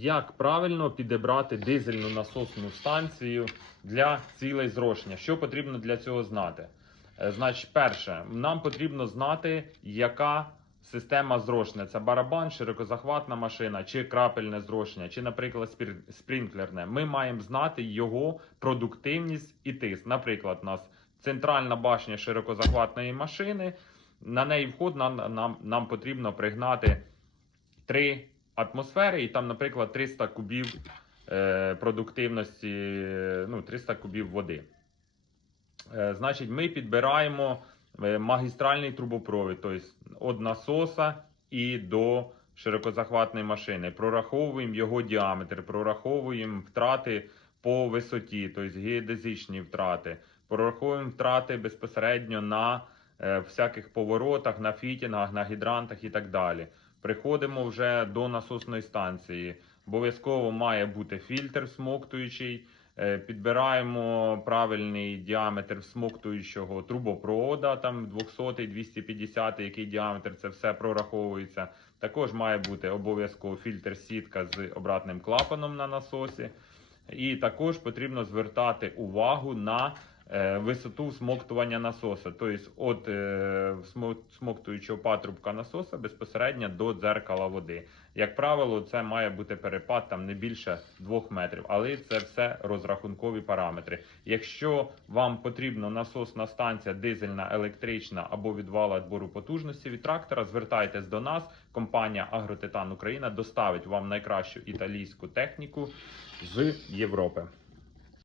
Як правильно підібрати дизельну насосну станцію для цілей зрошення? Що потрібно для цього знати? Е, Значить, перше, нам потрібно знати, яка система зрошення. Це барабан, широкозахватна машина, чи крапельне зрошення, чи, наприклад, спринклерне. Ми маємо знати його продуктивність і тиск. Наприклад, у нас центральна башня широкозахватної машини. На неї вход нам, нам, нам потрібно пригнати 3 атмосфери, і там, наприклад, 300 кубів е, продуктивності, е, ну, 300 кубів води. Е, значить, ми підбираємо е, магістральний трубопровід, тобто від насоса і до широкозахватної машини. Прораховуємо його діаметр, прораховуємо втрати по висоті, тобто геодезичні втрати. Прораховуємо втрати безпосередньо на е, всяких поворотах, на фітінгах, на гідрантах і так далі. Приходимо вже до насосної станції. Обов'язково має бути фільтр всмоктуючий. Е, Підбираємо правильний діаметр всмоктуючого трубопровода, там 200 250 який діаметр, це все прораховується. Також має бути обов'язково фільтр сітка з обратним клапаном на насосі. І також потрібно звертати увагу на е, висоту всмоктування насоса, тобто від е, всмо- всмоктуючого патрубка насоса безпосередньо до дзеркала води. Як правило, це має бути перепад там не більше 2 метрів, але це все розрахункові параметри. Якщо вам потрібна насосна станція дизельна, електрична або від вала відбору потужності від трактора, звертайтесь до нас. Компанія Агротитан Україна доставить вам найкращу італійську техніку з Європи.